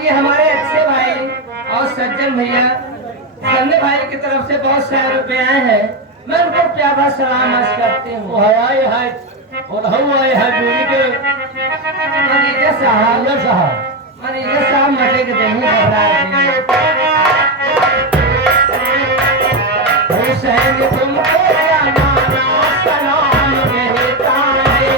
और ये हमारे अच्छे भाई और सज्जन भैया संजय भाई की तरफ से बहुत सारे रुपए आए हैं। मैं उनको प्यारा सलाम अर्ज करती हूँ। और हम आए हैं दूरी के मनीजर साहब मटे के नहीं हुसैन तुमको जमाना सलाम कहता है।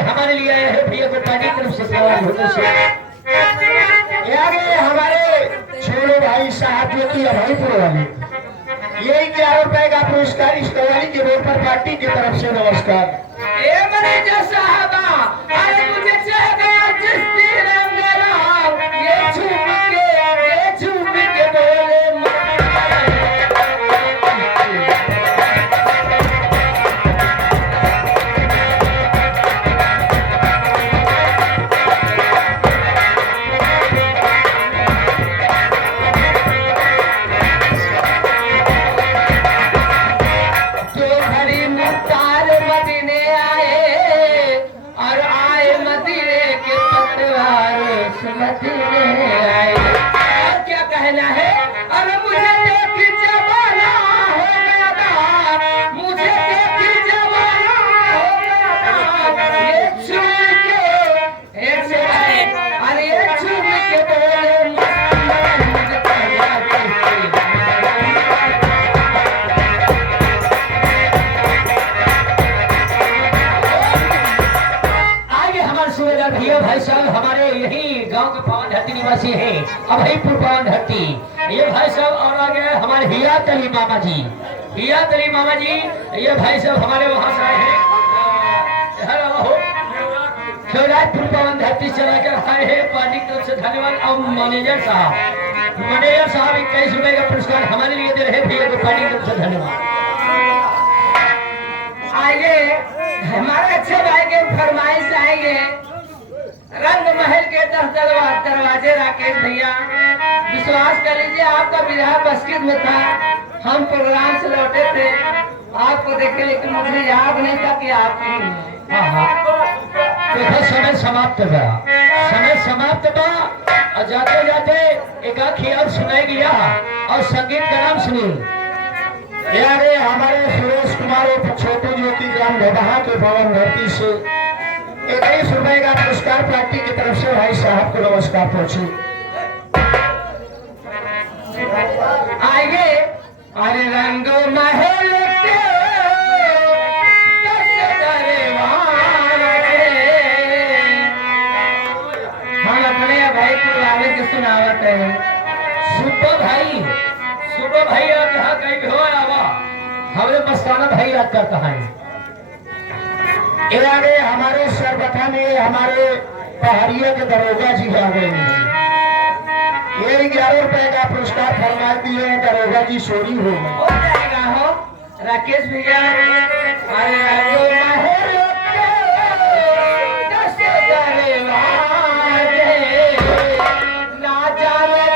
हमारे लिए आया है भैया को पानी तरफ से सवाल होने से हमारे छोटे भाई साहब जो की अभयपुर वाले यही 11 रुपए का पुरस्कार इस कवाली के रोड पर पार्टी की तरफ से नमस्कार। मैनेजर साहबा अरे मुझे चाहिए जिस ये झूम के बोले क्या कहना है। अरे मुझे देख जवाना हो गया, मुझे देख जवाना हो गया, ये छूम के अरे ये छूम के बोले आगे हमारे सूबेदार भैया भाई साहब हमारे यही गांव के पावन धरती निवासी है अभयपुर पावन धरती ये भाई साहब। और आगे हमारे हियात अली मामा जी ये भाई साहब हमारे वहां से आए हैं शिवराजपुर पावन धरती चला कर आए हैं पानी की तरफ से धन्यवाद। और मैनेजर साहब 21 रुपए का पुरस्कार हमारे लिए दे रहे भैया को पानी की तरफ से धन्यवाद। आइए हमारे अच्छे भाई के फरमाइश आएंगे रंग महल के 10 दरवाजे राकेश भैया। विश्वास कर लीजिए आपका विवाह बस्कित में था, हम प्रोग्राम से लौटे थे आपको देखे लेकिन मुझे याद नहीं था कि आप समय समाप्त बा और जाते जाते एक आखिर और सुनाई गया और संगीत का नाम सुनिए। यारे हमारे सुरेश कुमार छोटू ज्योति ग्राम घोबहा के भवन धरती से 21 रुपए का पुरस्कार पार्टी की तरफ से भाई साहब को नमस्कार पहुंची। आइए अरे रंग महल के हम अपने अभयपुर वाले के सुनावत है। सुबह भाई आप यहाँ कहीं भी हो आवा हमने मस्ताना भाई याद करता है। इलाके हमारे सरबथा में हमारे पहाड़ियों के दरोगा जी आ गए हैं। ये 11 रुपए का पुरस्कार फरमा दिए दरोगा जी चोरी हो जाएगा हो राकेश भैया। ना जाने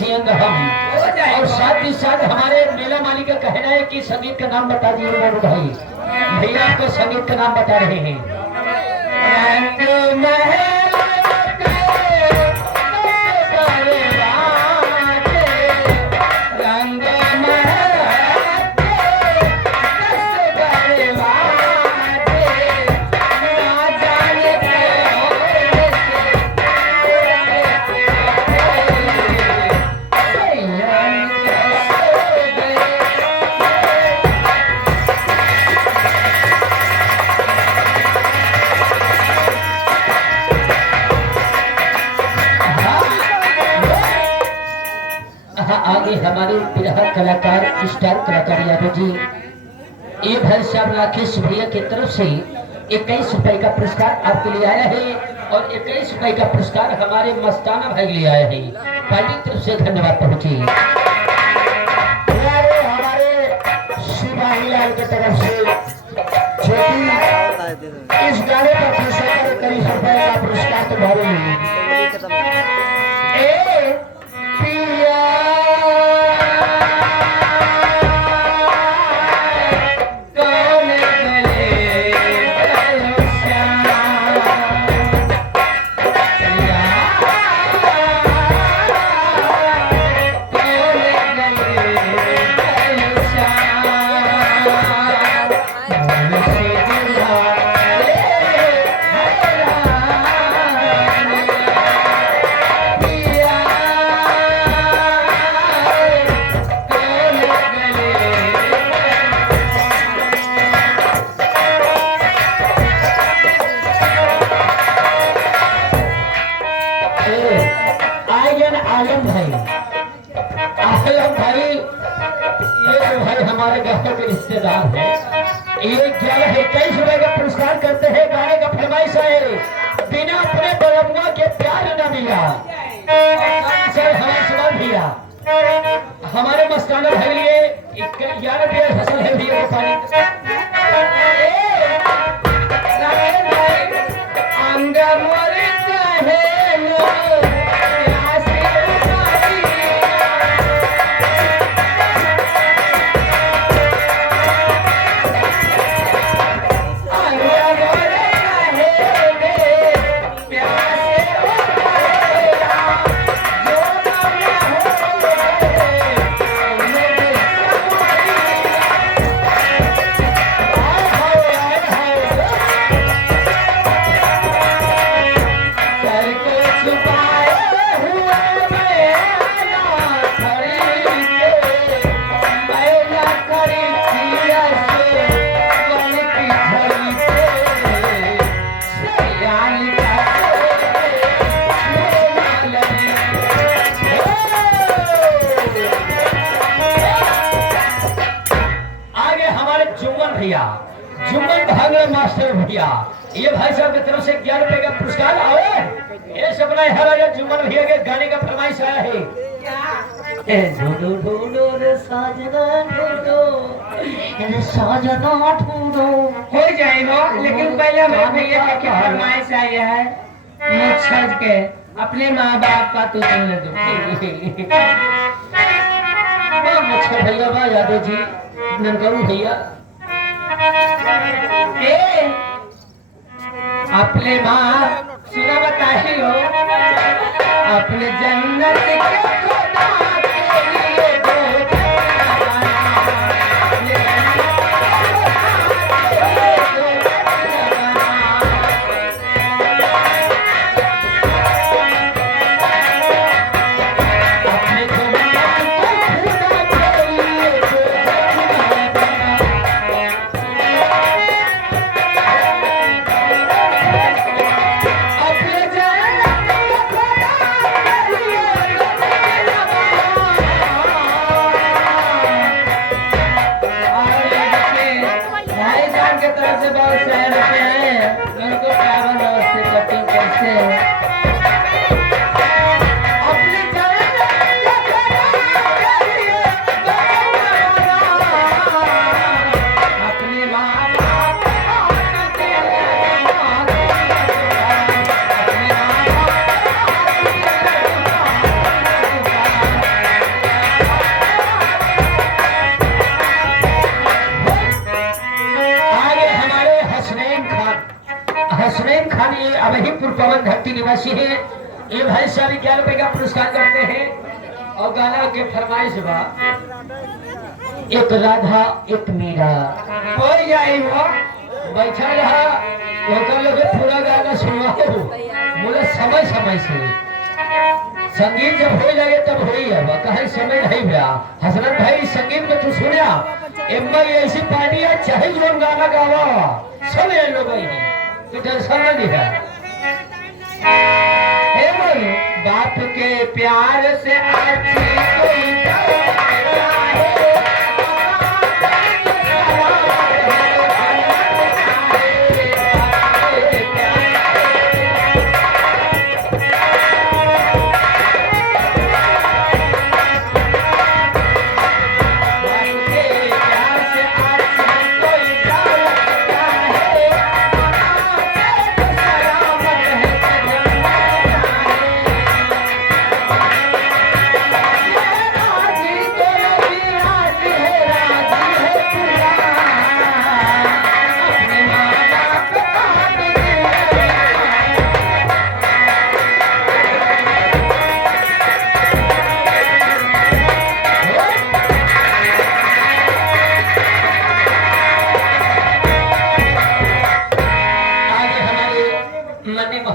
जिएंगे हम। और साथ ही साथ हमारे मेला मालिक का कहना है कि संगीत का नाम बता दिए मोनू भाई। भैया आपको संगीत का नाम बता रहे हैं। रंग महल आगे हमारे बिरहा कलाकार स्टार कलाकार यादव जी, ये भाई साहब राकेश भैया की तरफ से 21 रुपए का पुरस्कार आपके लिए आया है और 21 रुपए का पुरस्कार हमारे मस्ताना भाई लिए आया है। पार्टी की तरफ से धन्यवाद पहुंची। हमारे शिवाही लाल की तरफ से इस गाने का पुरस्कार 21 रुपए का पुरस्कार तुम्हारे लिए। आलम भाई, ये जो भाई हमारे गाँव के रिश्तेदार हैं, ये क्या है 21 रुपए का पुरस्कार करते हैं। गाने का फरमाइश है बिना अपने बलमुआ के प्यार न मिला। हमारे भैया हमारे मस्ताना भाई लिए 11 रुपये फसल है भैया पानी। जुम्मन भागले मास्टर भैया, ये भाई साहब की तरफ से 11 रुपए का पुरस्कार आओ। ये सपना है जुम्मन भैया के गाने का फरमाइश आया है। ढूंढो ढूंढो रे साजना ढूंढो, साजना ढूंढो हो जाएगा, लेकिन पहले हमारे भैया का क्या फरमाइश आया है मुझ के अपने माँ बाप का तो सुन दो। मुझे भैया बा यादव जी ननकरू भैया अपने माँ सुना बताही हो अपने जन्नत के खुदा के लिए बस्ती निवासी है। ये भाई साहब 11 रुपए का पुरस्कार करते हैं और गाना के फरमाइश बा एक राधा एक मीरा हो जाए वो बैठा रहा होकर लोग पूरा गाना सुनवाओ बोले समय समय से संगीत जब हो लगे तब हो ही है कहीं समय नहीं भैया हसरत भाई संगीत में तू सुना एम्मा ऐसी पार्टी है चाहे जो गाना गावा सब ये लोग ही तो टेंशन नहीं है। हे बोलो बाप के प्यार से अच्छी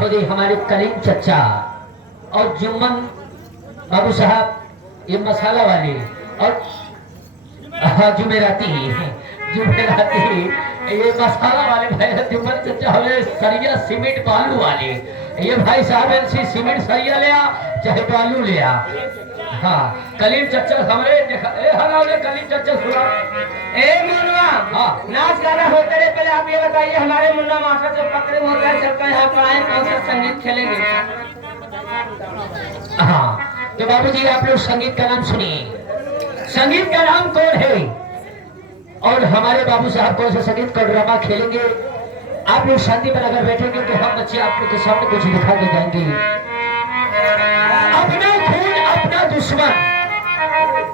कोई हमारे करीम चचा और जुम्मन बाबू साहब ये मसाला वाले और जुमेराती ये मसाला वाले भाई जुम्मन चचा हमें सरिया सीमेंट बालू वाले ये भाई साहब इनसे सीमेंट सरिया लिया चाहे बालू लिया। हाँ कलीम चचा हमारे कलीम चचा सुना ए मुन्ना हाँ नाच गाना होते रहे पहले आप ये बताइए हमारे मुन्ना मास्टर जो पकड़े होते हैं चलकर यहाँ पर आए कौन सा संगीत खेलेंगे। हाँ तो बाबूजी आप लोग संगीत का नाम सुनिए संगीत का नाम कौन है और हमारे बाबू साहब कौन सा संगीत का ड्रामा खेलेंगे आप लोग शांति पर अगर बैठेंगे तो हम बच्चे आप लोग के सामने कुछ दिखा के जाएंगे। अपना खून अपना दुश्मन